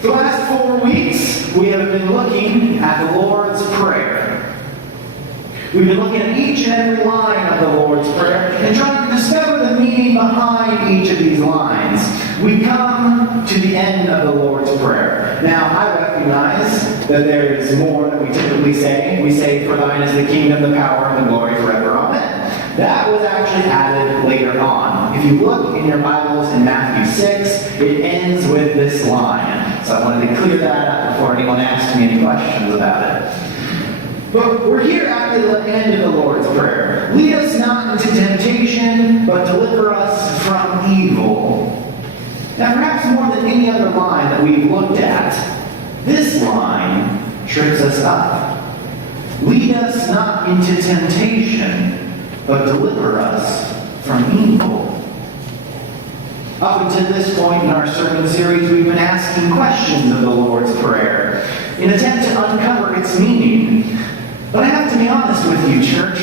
For the last 4 weeks, we have been looking at the Lord's Prayer. We've been looking at each and every line of the Lord's Prayer and trying to discover the meaning behind each of these lines. We come to the end of the Lord's Prayer. Now, I recognize that there is more that we typically say. We say, "For thine is the kingdom, the power, and the glory forever. Amen." That was actually added later on. If you look in your Bibles in Matthew 6, it ends with this line. So I wanted to clear that up before anyone asked me any questions about it. But we're here at the end of the Lord's Prayer. Lead us not into temptation, but deliver us from evil. Now, perhaps more than any other line that we've looked at, this line trips us up. Lead us not into temptation, but deliver us from evil. Up until this point in our sermon series, we've been asking questions of the Lord's Prayer in an attempt to uncover its meaning. But I have to be honest with you, church.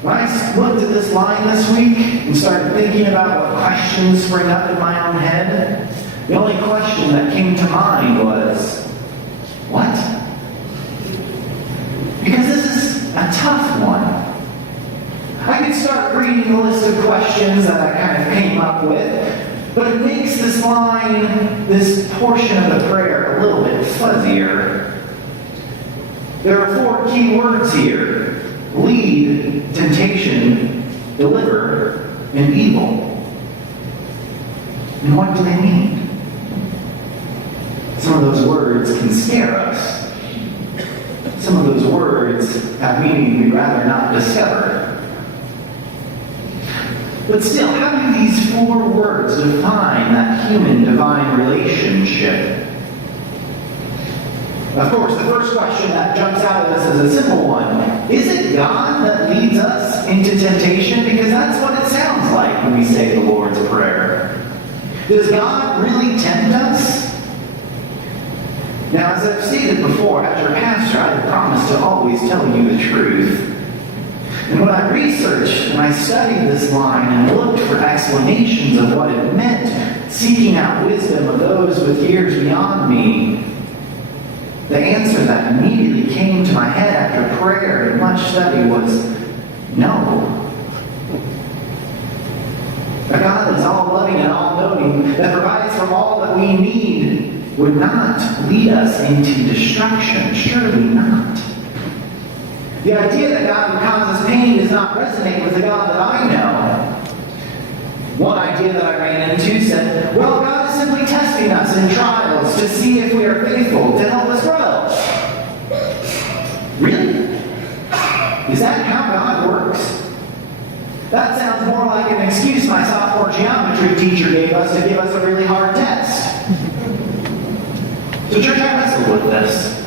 When I looked at this line this week and started thinking about what questions spring up in my own head, the only question that came to mind was, what? Because this is a tough one. I could start reading the list of questions that I kind of came up with, but it makes this line, this portion of the prayer, a little bit fuzzier. There are 4 key words here: lead, temptation, deliver, and evil. And what do they mean? Some of those words can scare us. Some of those words have meaning we'd rather not discover. But still, how do these 4 words define that human-divine relationship? Of course, the first question that jumps out at us is a simple one. Is it God that leads us into temptation? Because that's what it sounds like when we say the Lord's Prayer. Does God really tempt us? Now, as I've stated before, as your pastor, I have promised to always tell you the truth. And when I researched and I studied this line and looked for explanations of what it meant, seeking out wisdom of those with years beyond me, the answer that immediately came to my head after prayer and much study was no. A God that's all-loving and all-knowing, that provides for all that we need, would not lead us into destruction. Surely not. The idea that God would cause us pain does not resonate with the God that I know. One idea that I ran into said, well, God is simply testing us in trials to see if we are faithful, to help us grow. Really? Is that how God works? That sounds more like an excuse my sophomore geometry teacher gave us to give us a really hard test. So church, I wrestled with this.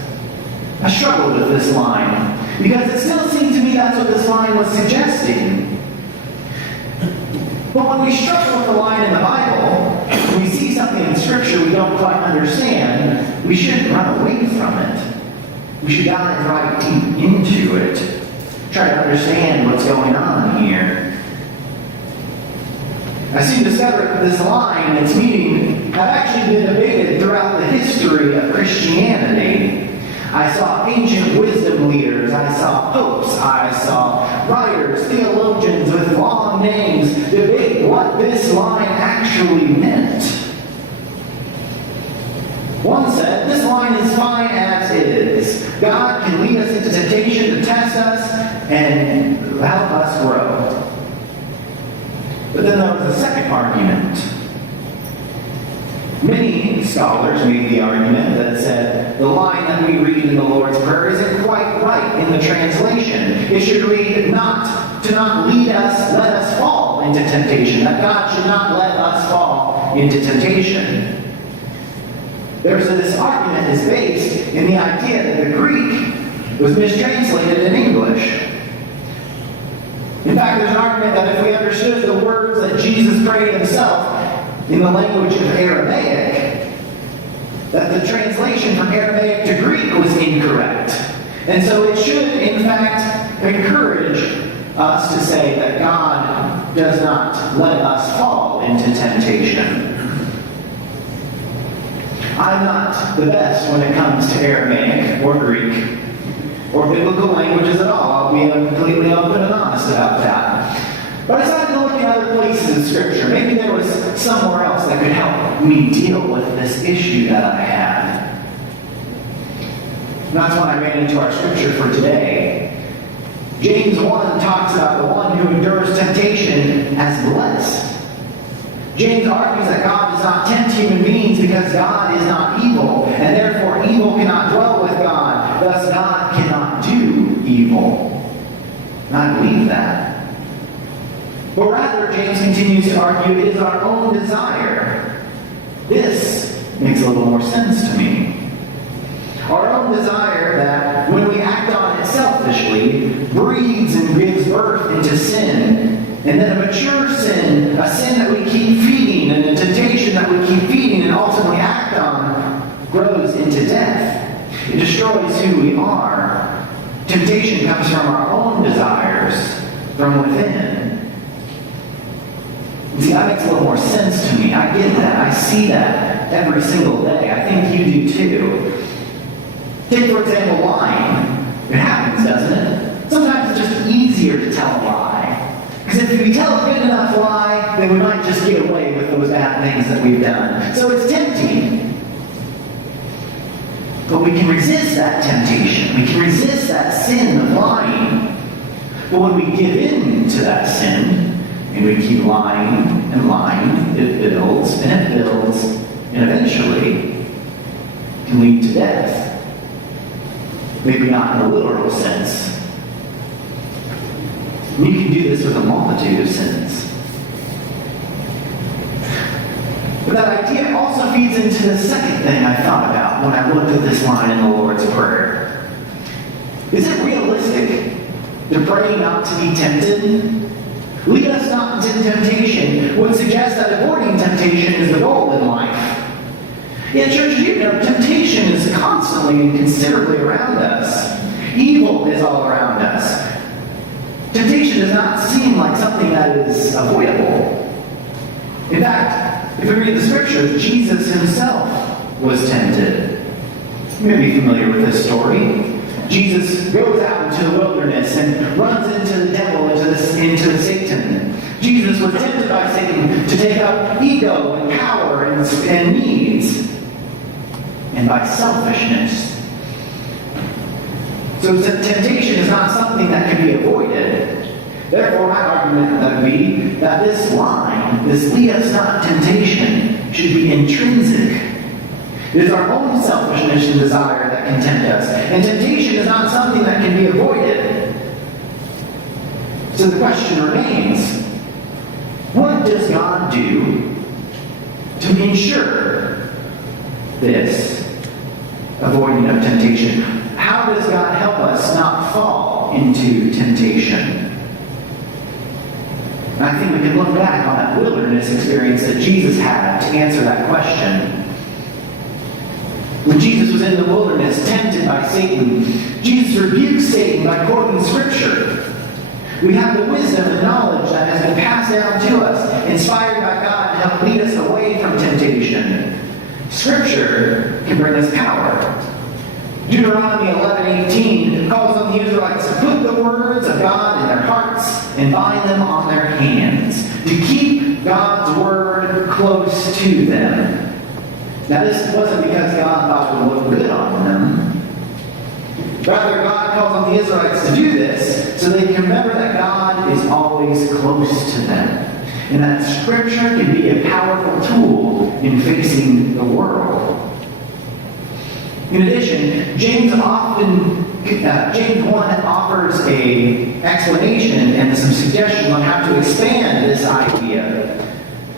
I struggled with this line. Because it still seemed to me that's what this line was suggesting. But when we struggle with the line in the Bible, when we see something in Scripture we don't quite understand, we shouldn't run away from it. We should dive right deep into it. Try to understand what's going on here. I soon discovered that this line and its meaning have actually been debated throughout the history of Christianity. I saw ancient wisdom leaders, I saw popes, I saw writers, theologians with long names debate what this line actually meant. One said, this line is fine as is. God can lead us into temptation to test us and help us grow. But then there was a second argument. Many scholars made the argument that said the line that we read in the Lord's Prayer isn't quite right in the translation. It should read, to not lead us, let us fall into temptation. That God should not let us fall into temptation. This argument is based in the idea that the Greek was mistranslated in English. In fact, there's an argument that if we understood the words that Jesus prayed himself in the language of Aramaic, that the translation from Aramaic to Greek was incorrect. And so it should, in fact, encourage us to say that God does not let us fall into temptation. I'm not the best when it comes to Aramaic or Greek or biblical languages at all. I'll be completely open and honest about that. But I decided to look in other places in Scripture. Maybe there was somewhere else that could help me deal with this issue that I had. And that's when I ran into our Scripture for today. James 1 talks about the one who endures temptation as blessed. James argues that God does not tempt human beings because God is not evil, and therefore evil cannot dwell with God. Thus God cannot do evil. And I believe that. But rather, James continues to argue it is our own desire. This makes a little more sense to me. Our own desire that, when we act on it selfishly, breeds and gives birth into sin. And then a mature sin, a sin that we keep feeding, and a temptation that we keep feeding and ultimately act on, grows into death. It destroys who we are. Temptation comes from our own desires, from within. See, that makes a little more sense to me. I get that. I see that every single day. I think you do too. Take, for example, lying. It happens, doesn't it? Sometimes it's just easier to tell a lie. Because if we tell a good enough lie, then we might just get away with those bad things that we've done. So it's tempting. But we can resist that temptation. We can resist that sin of lying. But when we give in to that sin, and we keep lying and lying, it builds and it builds, and eventually can lead to death. Maybe not in a literal sense. You can do this with a multitude of sins. But that idea also feeds into the second thing I thought about when I looked at this line in the Lord's Prayer. Is it realistic to pray not to be tempted? Lead us not into temptation would suggest that avoiding temptation is the goal in life. Yet, church, you know, temptation is constantly and considerably around us. Evil is all around us. Temptation does not seem like something that is avoidable. In fact, if we read the Scriptures, Jesus himself was tempted. You may be familiar with this story. Jesus goes out into the wilderness and runs into the devil, into Satan. Jesus was tempted by Satan to take up ego and power and needs, and by selfishness. So temptation is not something that can be avoided. Therefore, my argument would be that this line, this lead us not temptation, should be intrinsic. It is our own selfishness and desire that can tempt us. And temptation is not something that can be avoided. So the question remains, what does God do to ensure this avoiding of temptation? How does God help us not fall into temptation? And I think we can look back on that wilderness experience that Jesus had to answer that question. When Jesus was in the wilderness, tempted by Satan, Jesus rebuked Satan by quoting Scripture. We have the wisdom and knowledge that has been passed down to us, inspired by God to help lead us away from temptation. Scripture can bring us power. Deuteronomy 11:18 calls on the Israelites to put the words of God in their hearts and bind them on their hands, to keep God's word close to them. Now, this wasn't because God thought it would look good on them. Rather, God calls on the Israelites to do this so they can remember that God is always close to them, and that Scripture can be a powerful tool in facing the world. In addition, James 1 offers an explanation and some suggestions on how to expand this idea.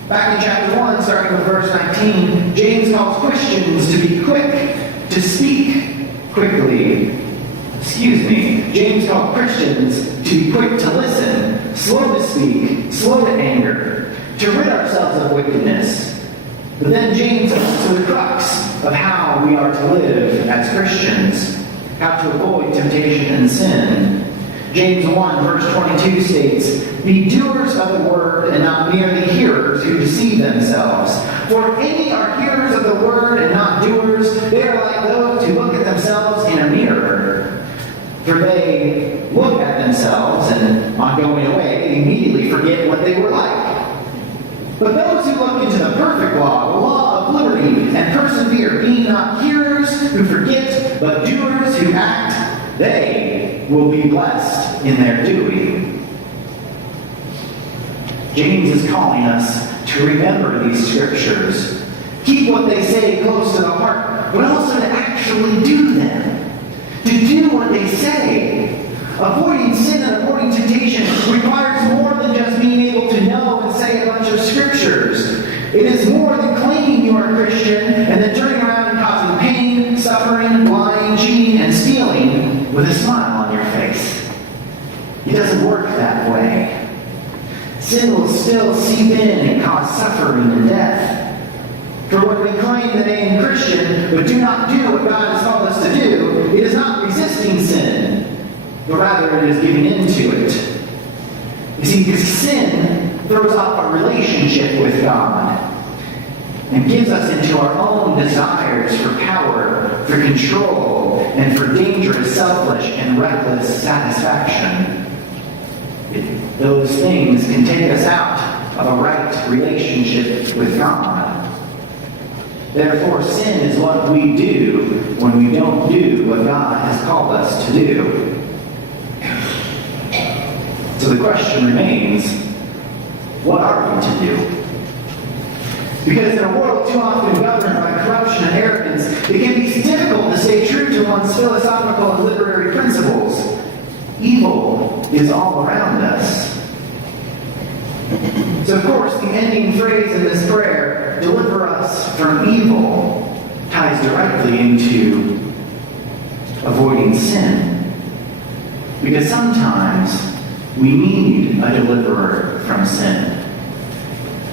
Back in chapter 1, starting with verse 19, James calls Christians to be quick to speak quickly. James called Christians to be quick to listen, slow to speak, slow to anger, to rid ourselves of wickedness. But then James comes to the crux of how we are to live as Christians, how to avoid temptation and sin. James 1, verse 22 states, "Be doers of the word and not merely hearers who deceive themselves. For if any are hearers of the word and not doers, they are like those who look at themselves in a mirror. For they look at themselves and, on going away, immediately forget what they were like. But those who look into the perfect law, the law of liberty, and persevere, being not hearers who forget, but doers who act, they will be blessed in their doing." James is calling us to remember these scriptures. Keep what they say close to the heart, but also to actually do them. To do what they say. Avoiding sin and avoiding temptation requires more than just being able to know and say a bunch of scriptures. It is more than claiming you are a Christian and then turning around and causing pain, suffering, lying, cheating, and stealing with a smile on your face. It doesn't work that way. Sin will still seep in and cause suffering and death. For when we claim the name Christian, but do not do what God has called us to do, it is not resisting sin, but rather it is giving into it. You see, because sin throws off our relationship with God and gives us into our own desires for power, for control, and for dangerous, selfish, and reckless satisfaction. Those things can take us out of a right relationship with God. Therefore, sin is what we do when we don't do what God has called us to do. So the question remains, what are we to do? Because in a world too often governed by corruption and arrogance, it can be difficult to stay true to one's philosophical and literary principles. Evil is all around us. So, of course, the ending phrase in this prayer, "Deliver us from evil," ties directly into avoiding sin. Because sometimes we need a deliverer from sin.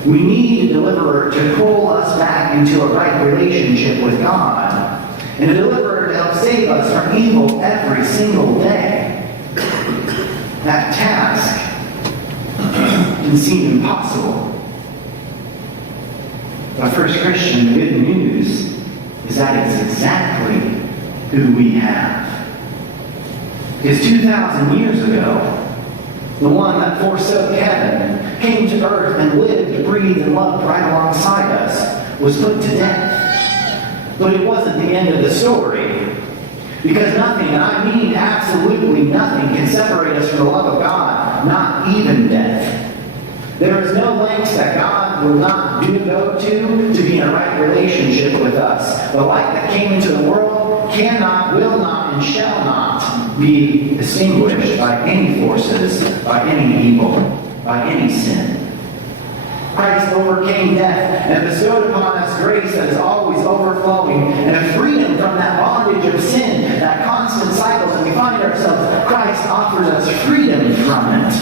We need a deliverer to pull us back into a right relationship with God, and a deliverer to help save us from evil every single day. That task can seem impossible. But First Christian, the good news is that it's exactly who we have. Because 2,000 years ago, the one that forsook heaven, came to earth and lived, breathed, and loved right alongside us, was put to death. But it wasn't the end of the story. Because nothing, and I mean absolutely nothing, can separate us from the love of God, not even death. There is no lengths that God will not go to be in a right relationship with us. The light that came into the world cannot, will not, and shall not be extinguished by any forces, by any evil, by any sin. Christ overcame death and bestowed upon us grace that is always overflowing, and a freedom from that bondage of sin, that constant cycle that we find ourselves. Christ offers us freedom from it.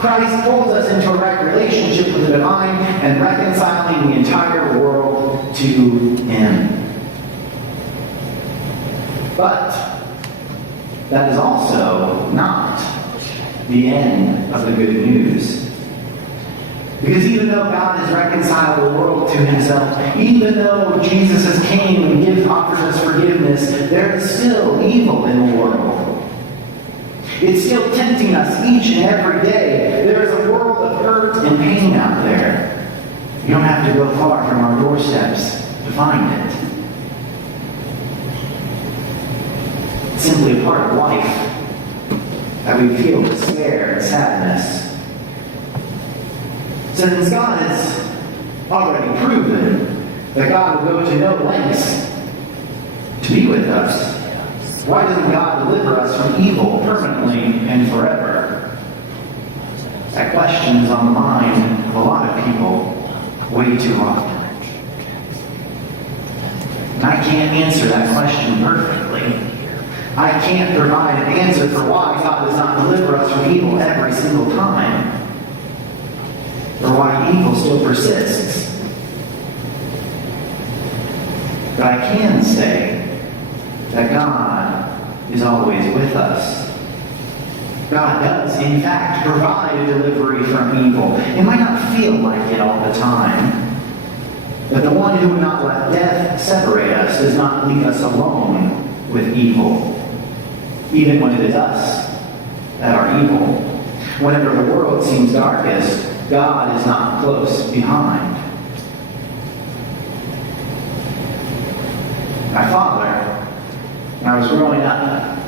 Christ pulls us into a right relationship with the divine and reconciling the entire world to Him. But that is also not the end of the good news. Because even though God has reconciled the world to Himself, even though Jesus has came and offers us forgiveness, there is still evil in the world. It's still tempting us each and every day. There is a world of hurt and pain out there. You don't have to go far from our doorsteps to find it. It's simply a part of life that we feel despair and sadness. Since God has already proven that God will go to no lengths to be with us, why doesn't God deliver us from evil permanently and forever? That question is on the mind of a lot of people way too often. And I can't answer that question perfectly. I can't provide an answer for why God does not deliver us from evil every single time, or why evil still persists. But I can say that God is always with us. God does, in fact, provide a delivery from evil. It might not feel like it all the time, but the one who would not let death separate us does not leave us alone with evil, even when it is us that are evil. Whenever the world seems darkest, God is not close behind. My father, when I was growing up,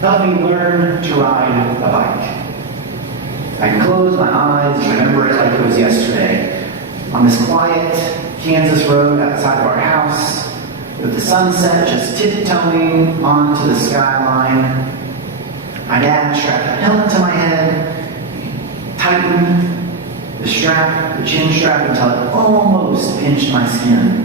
helped me learn to ride a bike. I can close my eyes and remember it like it was yesterday. On this quiet Kansas road outside of our house, with the sunset just tiptoeing onto the skyline, my dad strapped a helmet to my head, tightened the chin strap until it almost pinched my skin.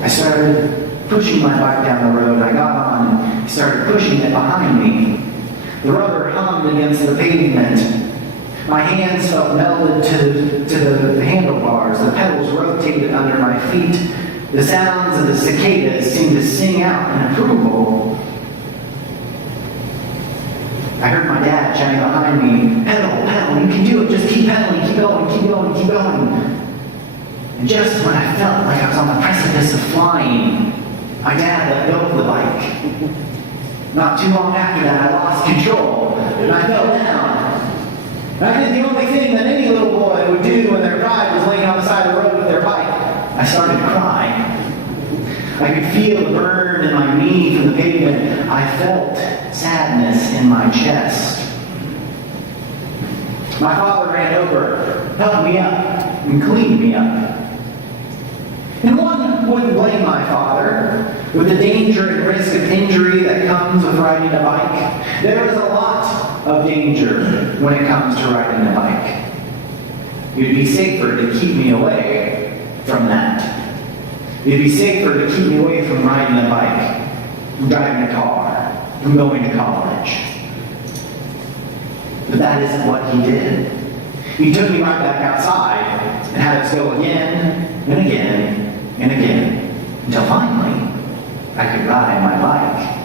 I started pushing my bike down the road, and I got on and started pushing it behind me. The rubber hummed against the pavement. My hands felt melded to the handlebars. The pedals rotated under my feet. The sounds of the cicadas seemed to sing out in approval. I heard my dad shouting behind me, pedal, pedal, you can do it, just keep pedaling, keep going, keep going, keep going. And just when I felt like I was on the precipice of flying, my dad let go of the bike. Not too long after that, I lost control, and I fell down. And I did the only thing that any little boy would do when their pride was laying on the side of the road with their bike. I started crying. I could feel the burn in my knee from the pavement. I felt sadness in my chest. My father ran over, helped me up, and cleaned me up. And one wouldn't blame my father. With the danger and risk of injury that comes with riding a bike, there is a lot of danger when it comes to riding a bike. It'd be safer to keep me away from that. It'd be safer to keep me away from riding a bike, from driving a car, from going to college. But that isn't what he did. He took me right back outside and had us go again and again and again, until finally I could ride my bike.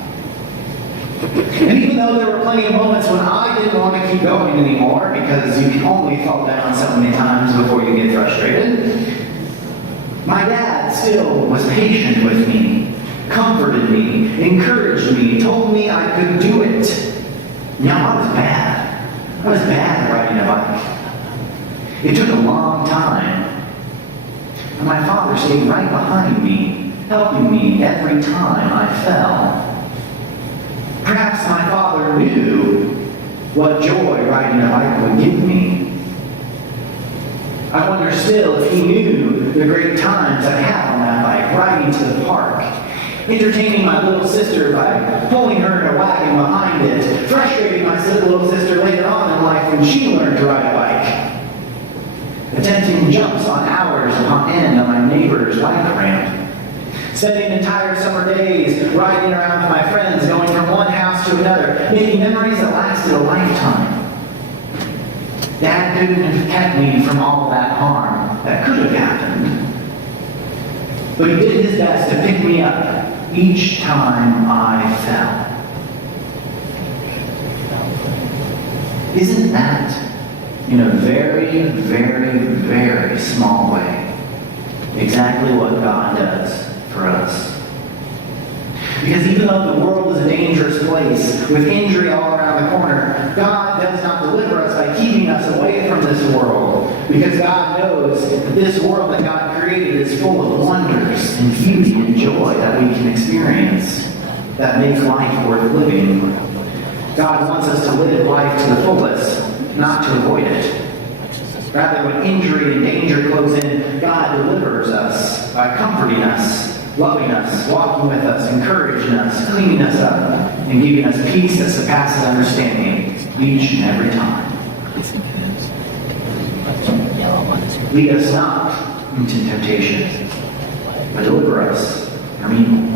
And even though there were plenty of moments when I didn't want to keep going anymore, because you can only fall down so many times before you get frustrated, my dad still was patient with me, comforted me, encouraged me, told me I could do it. Now, I was bad. I was bad at riding a bike. It took a long time. And my father stayed right behind me, helping me every time I fell. Perhaps my father knew what joy riding a bike would give me. I wonder still if he knew the great times I had on that bike, riding to the park, entertaining my little sister by pulling her in a wagon behind it, frustrating my little sister later on in life when she learned to ride a bike, attempting jumps on hours upon end on my neighbor's bike ramp, spending entire summer days riding around with my friends, going from one house to another, making memories that lasted a lifetime. Dad couldn't have kept me from all that harm that could have happened. But he did his best to pick me up each time I fell. Isn't that, in a very, very, very small way, exactly what God does for us? Because even though the world is a dangerous place, with injury all around the corner, God does not deliver us by keeping us away from this world. Because God knows that this world that God created is full of wonders and beauty and joy that we can experience that make life worth living. God wants us to live life to the fullest, not to avoid it. Rather, when injury and danger close in, God delivers us by comforting us, loving us, walking with us, encouraging us, cleaning us up, and giving us peace that surpasses understanding each and every time. Lead us not into temptation, but deliver us from evil.